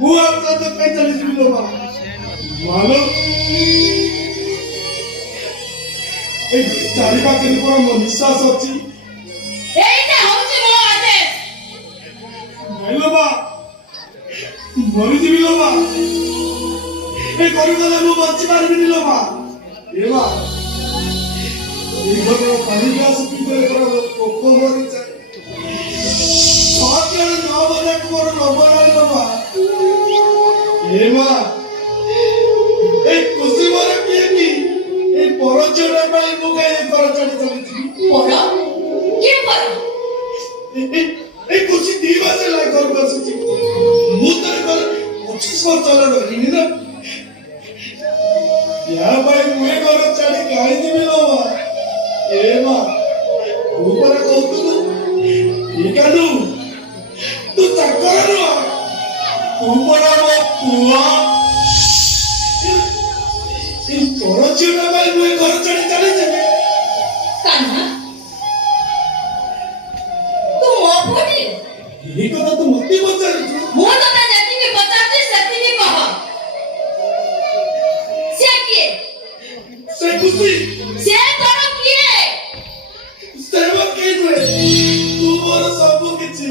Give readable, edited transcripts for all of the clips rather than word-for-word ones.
ମୁଁ ଆପଣଙ୍କ ପାଇଁ ଚାଲିଯିବି ଲୋ ମା ମାଲୋ ଏ ଚାରି ପାଖରେ କଣ ମୋ ନିଶ୍ୱାସ ଅଛି এইটা হচ্ছে ମୋ ଆଦେଶ। ନାଇଁ ଲୋ ମା ମରିଯିବି ଲୋ ମା ଏ କରିଗଲେ ମୁଁ ବଞ୍ଚି ପାରିବିନି ଲୋ ମା ଏ ମା এই ঘটনা পানি গ্লাস পিতরে করা পক্ষ মরিছে সরকার না বলে কোন নবরাই বাবা এ মা এই খুশি মরে কি এই পরচনা পাই মুখে ঘর চড়ি চলিছি বড় কি বড় এই খুশি ଦି ମାସ ହେଲା ଘରକୁ ଆସୁଛି ମୁଁ ତ ଘର 25 ବର୍ଷ ହେଲା ରହିନି ନା ୟା ପାଇଁ ମୁଁ ଘର ଛାଡି କାହିଁ ଯିବି ଲୋ ମା ଏ ମା ତୁ ପରା କହୁଥିଲୁ ଏକାଲୁ ତୁ ଚାକର ନୁହ ତୁ ପରା ମୋ ପୁଅ এই পরচনা ପାଇଁ ମୁଁ ଘର ଛାଡି ଚାଲିଯିବି কান্না ତୁ ମୋ ପୁଅଟି এই କଥା ତୁ ମତେ ପଚାରୁଛୁ ମୁଁ ତତେ ଯେତିକି ପଚାରୁଛି ସେତିକି କହ ସେ କିଏ ସେ ଖୁସି ସେ ତୋର କିଏ ସେ ମୋ କେହି ନୁହେଁ ତୁ ମୋର ସବୁ କିଛି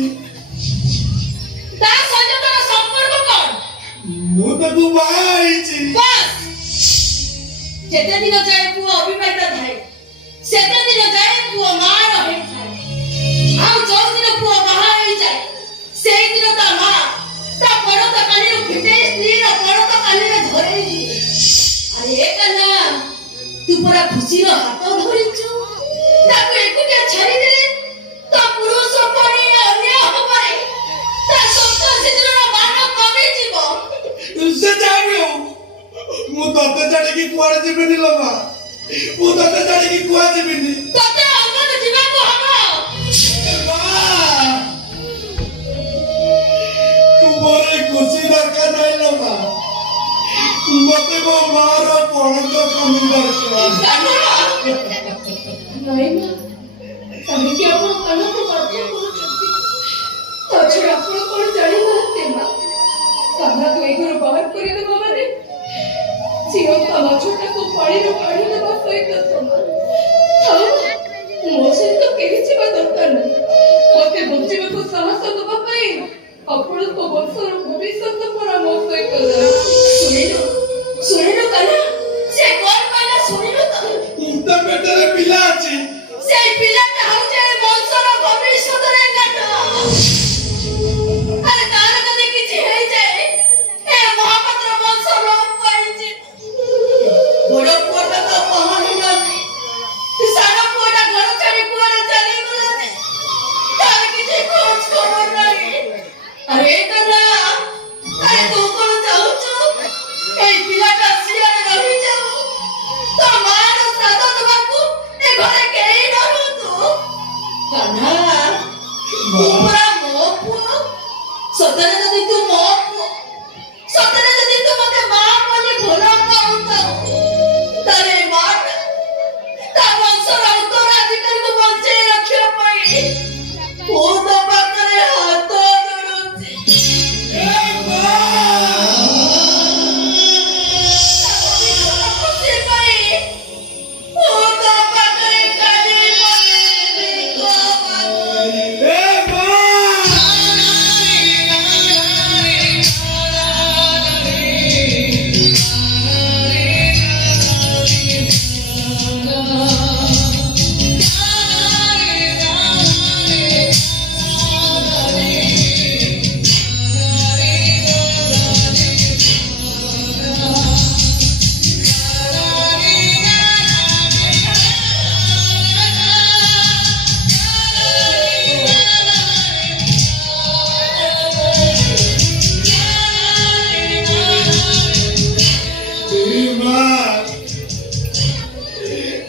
ତା ସହିତ ତୋର ସମ୍ପର୍କ କଣ ମୁଁ ତାକୁ ବାହା ହେଇଛି ବାସ୍ ଯେତେ ଦିନ ଯାଏ ପୁଅ ଅବିବାହିତ ଥାଏ ସେତେ ଦିନ ଯାଏ ପୁଅ ମାର ହେଇଥାଏ ଆଉ ଯୋଉ ଦିନ ପୁଅ ବାହା ହେଇଯାଏ ସେଇ ଦିନ ତା ମା ତା ପଣତ କାନିରୁ ଫିଟେଇ ସ୍ତ୍ରୀର ପଣତ କାନିରେ ଧରେଇ ଦିଏ ଆରେ ଏ କାନ୍ନା ତୁ ପୁରା ଖୁସିର ହାତ ଧରିଛୁ ତାକୁ ଏକୁଟିଆ ଛାଡ଼ିଦେଲେ ତା ପୁରୁଷ ପରି ଅନ୍ୟାୟ ହବରେ ତା ସନ୍ତୋଷୀର ମାନ କମିଯିବ ସେ ଯାବି ହଉ ମୁଁ ତତେ ଛାଡିକି କୁଆଡେ ଯିବିନି ଲୋ ମା ମୁଁ ତତେ ଛାଡିକି କୁଆଡେ ଯିବିନି ତତେ ଅଙ୍ଗନ ଯିବାକୁ ହବ ମା ତୁ ମୋର ଖୁସି ଦରକାର ନାହିଁ ଲୋ ମା ମତେ ମୋ ମାର ପଣତ କମି ଦରକାର ନାଇଁ ମା କାହିଁକି ଆପଣ କାନକୁ ଗର୍ବ କରୁଛନ୍ତି ତାଛଡ଼ା ଆପଣ କଣ ଜାଣିନାହାନ୍ତି ମା କାହ୍ନାକୁ ଏ ଘରୁ ବାହାର କରିଦେବ ମାନେ ଚିରତା ମାଛଟାକୁ ପାଣିରୁ କାଢି ଦେବା ସହିତ ସମାନ ଆଉ ମୋ ସହିତ କେହି ଯିବା ଦରକାର ନାହିଁ ମତେ ବଞ୍ଚିବାକୁ ସାହସ ଦେବା ପାଇଁ ଆପଣଙ୍କ ବଂଶର ଭବିଷ୍ୟତ ପରା ମୋ ସହିତ ଶୁଣିଲୁ କାହ୍ନା ସେ କଣ କହିଲା ଶୁଣିଲୁ ତ ତା ପେଟରେ ପିଲା ଅଛି ସେଇ ପିଲାଟା ହଉଛି ଏ ବଂଶର ଭବିଷ୍ୟତରେ କାହ୍ନା ଆରେ ତାର ଯଦି କିଛି ହେଇଯାଏ ଏ ମହାପାତ୍ର ବଂଶ ଲୋପ ପାଇଛି ବଡ଼ ପୁଅଟା ତ ପହଞ୍ଚିଲାନି ସାନ ପୁଅଟା ଘର ଛାଡି କୁଆଡେ ଚାଲିଗଲାନି ତାର କିଛି ଖୋଜ ଖବର ନାହିଁ ଆରେ କାହ୍ନା ଆରେ ତୁ କଣ ଚାହୁଁଛୁ ଏଇ ପିଲାଟା ସିଆଡେ ରହିଯାଉ ତୋ ମାର ଶ୍ରାଦ୍ଧ ଦେବାକୁ ଏ ଘରେ କେହି ନ ରୁହନ୍ତୁ କାହ୍ନା ତୁ ପରା ମୋ ପୁଅ ସତରେ ଯଦି ତୁ ମୋ ପୁଅ ସତରେ ଯଦି ତୁ ମତେ ମା ବୋଲି ଭଲ ପାଉଥାଉ ତାରେ ମାଟା ତା ବଂଶର ଉତ୍ତରାଧିକାରୀକୁ ବଞ୍ଚେଇ ରଖିବା ପାଇଁ ମୁଁ ତୋ ପାଖରେ ହାତ ଯୋଡୁଛି ଏ ମା ଖୁସି ପାଇଁ ମୁଁ ତୋ ପାଖରେ କାଲି ପକେଇବି ତୋ ପାଖରେ ଏ ମା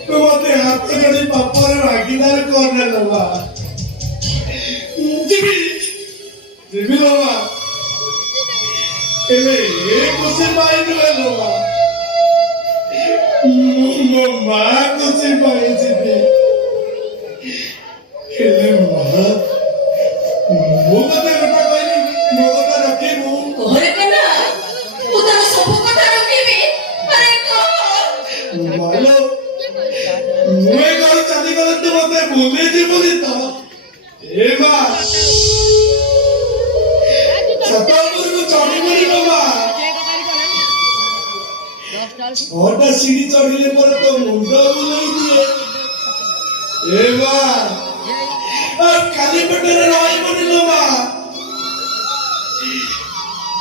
ତୁ ମତେ ହାତ ଯୋଡି ପାପରେ ଭାଗିଦାର କରନା ଲୋ ମା ଯିବି ଲୋ ମା ହେଲେ ଏ ଖୁସି ପାଇ ନୁହେଁ ଲୋ ମା ମୁଁ ମୋ ମା ଖୁସି ପାଇ ଯିବି ହେଲେ ମା ମତେ ଭୁଲି ଯିବୁନି ତ? ଏ ମା ଛାତଉପରକୁ ଚଢିବୁନି ଲୋ ମା। ଛଅଟା ସିଢି ଚଢିଲେ ପରେ ତ ମୁଣ୍ଡ ବୁଲେଇ ଦିଏ। ଏ ମା ଖାଲି ପେଟରେ ରହିବୁନି ଲୋ ମା।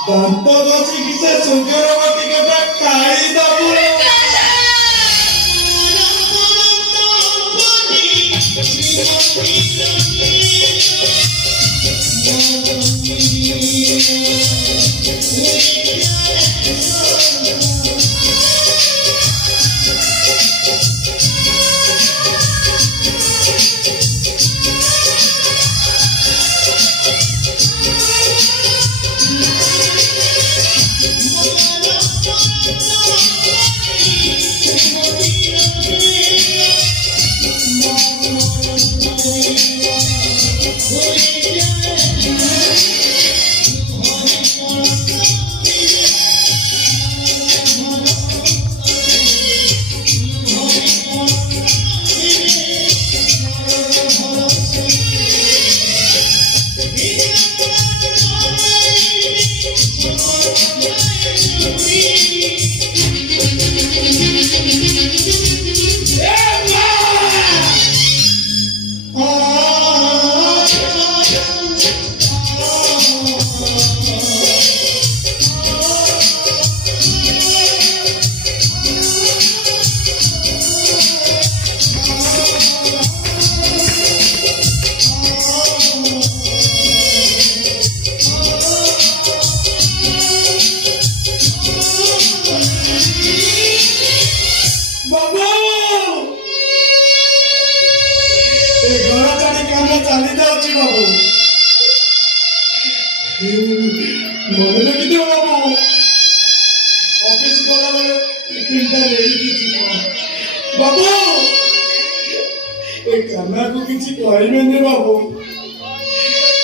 ଦାନ୍ତ ଘଷିକି ସେ ସୁଗର ବଟିକାଟା ଖାଇଦବୁ ଲୋ ମା। ଚାଲି ଯାଉଛି ବାବୁ। ମନେ ରଖିଥିବ ବାବୁ, ଅଫିସ ଗଲାବେଳେ ଟିଫିନଟା ନେଇକି ଯିବ। ବାବୁ ଏ କାହ୍ନାକୁ କିଛି କହିବେନି ବାବୁ।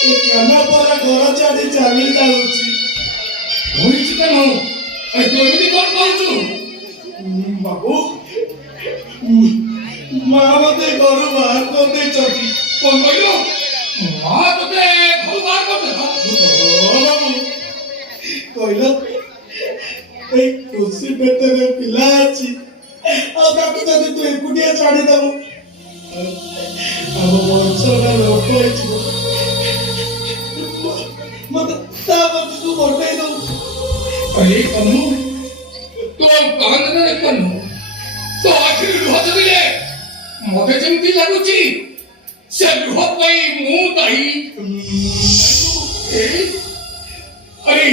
ଏ କାହ୍ନା ପରା ଘର ଛାଡି ଚାଲି ଯାଉଛି। କହିଛି କେନ? ତୁ ଏମିତି କଣ କହୁଛୁ? ବାବୁ ମା ମତେ ଘରୁ ବାହାର କରିଦେଇଛନ୍ତି। କଣ କହିଲୁ? ମା ତତେ ଘରୁ ବାହାର କରିଦେଲା? ବାବୁ କହିଲ ଏଇ ଖୁସି ପେଟରେ ପିଲା ଅଛି, ଆଉ ତାକୁ ଯଦି ତୁ ଏକୁଟିଆ ଛାଡିଦବୁ ଆମ ବଂଶଟା ଲୋପ ହେଇଯିବ। ମତେ ତା ପାଖକୁ ପଠେଇ ଦବୁ। अरे कन्नू, तो कांदने कन्नू, तो आखिर लुह चलिए, मते जेमती लागुची, से लुह पई मु दाई। अरे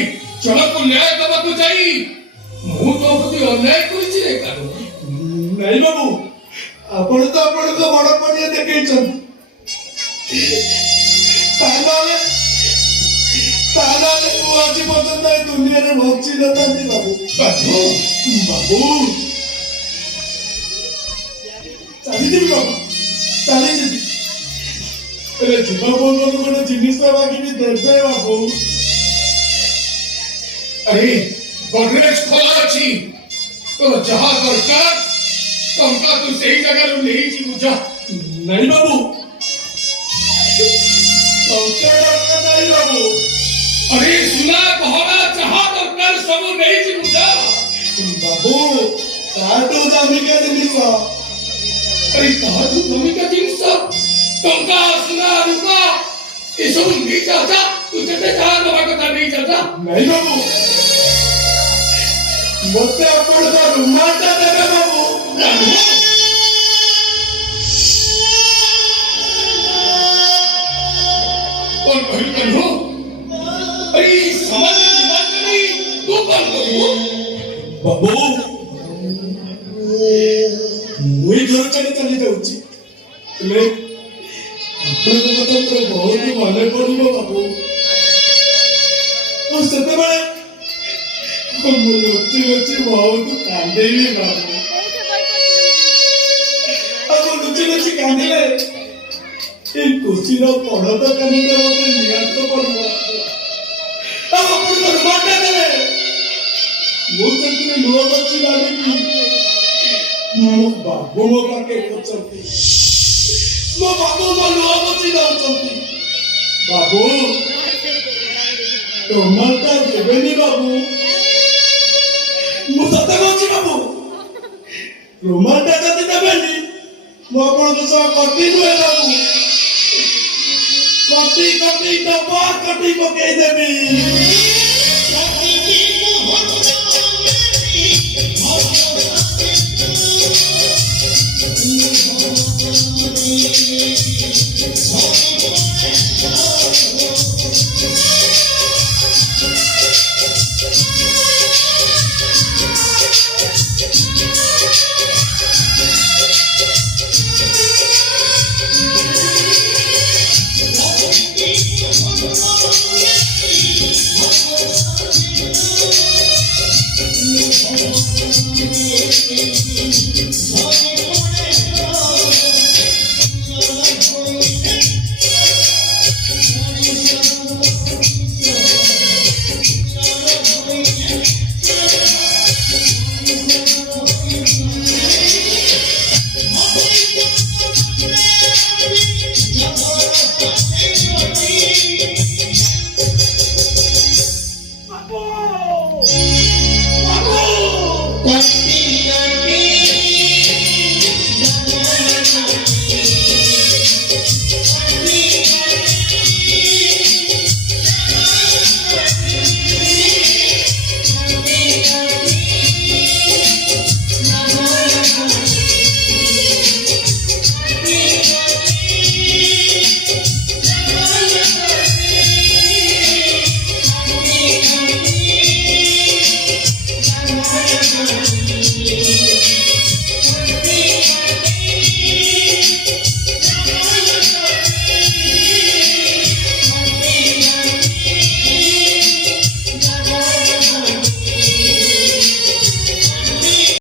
जनक न्याय दबाकु जाई, मु तो प्रति अन्याय करिछि रे कन्नू। नहीं बाबू, आपण तो आपण को बड़ पड़िया देखैछन। ताले तू आज पର୍ଯ୍ୟନ୍ତ ଏ ଦୁନିଆରେ ବଞ୍ଚି ନଥାନ୍ତି ବାବୁ। कन्नू, ବାବୁ ଚାଲିଯିବି ବାବୁ, ଚାଲିଯିବି। ହେଲେ ଯିବା ପୂର୍ବରୁ ଗୋଟେ ଜିନିଷ ମାଗିବି ଦେବେ ବାବୁ। अरे गोदरेज खोला अछि, तो जहां दरकार टंका तू सही जगह रू नहीं छी बुझा। नहीं बाबू, ଟଙ୍କା ଦରକାର ନାହିଁ ବାବୁ। अरे सुना गहना जहां दरकार सब नहीं छी बुझा। बाबू ତାଠୁ ଦାମିକା ଜିନିଷ। अरे तातु जमीका जिनिस टंका सुना रूपा ए सब नहीं जाता, तू जते जहां नवा कथा नहीं जाता। नहीं बाबू, मते ଆପଣଙ୍କ ରୁମାଲଟା ଦେବେ ବାବୁ। कौन कहलु कन्हु? अरे समाज में बात नहीं तू कौन कहू? ବାବୁ ମୁଁ ଏଇ ଘର ଛାଡ଼ି ଚାଲି ଯାଉଛି, ହେଲେ ଆପଣଙ୍କ କଥା ମୋର ବହୁତ ମନେ ପଡ଼ିବ ବାବୁ। ଆଉ ସେତେବେଳେ ମୁଁ ଲୁଚି ଲୁଚି ବହୁତ କାନ୍ଦିବି ବାବୁ। ଆଉ ମୁଁ ଲୁଚି ଲୁଚି କାନ୍ଦିଲେ এই কুচির পড়ত কানিতে মতে নিয়াত পড়ব। ଆଉ ଆପଣଙ୍କ ରୁମାଲଟା ଦେଲେ ମୁଁ ସେଥିରେ ଲୁହ ପୋଛି ଭାବିବି ମୋ ବାବୁ ମୋ ପାଖେ କରୁଛନ୍ତି। ମୋ ବାବୁ ମୋ ଲୁହ ବଞ୍ଚି ଯାଉଛନ୍ତି। ବାବୁ ଟମାଟୋ ଦେବେନି ବାବୁ, ମୁଁ ସତ କହୁଛି ବାବୁ, ଟମାଟୋ ଯଦି ଦେବେନି ମୁଁ ଆପଣଙ୍କ ସହ କଟି ନୁହେଁ ବାବୁ, କଟି ଡବା କଟି ପକେଇଦେବି।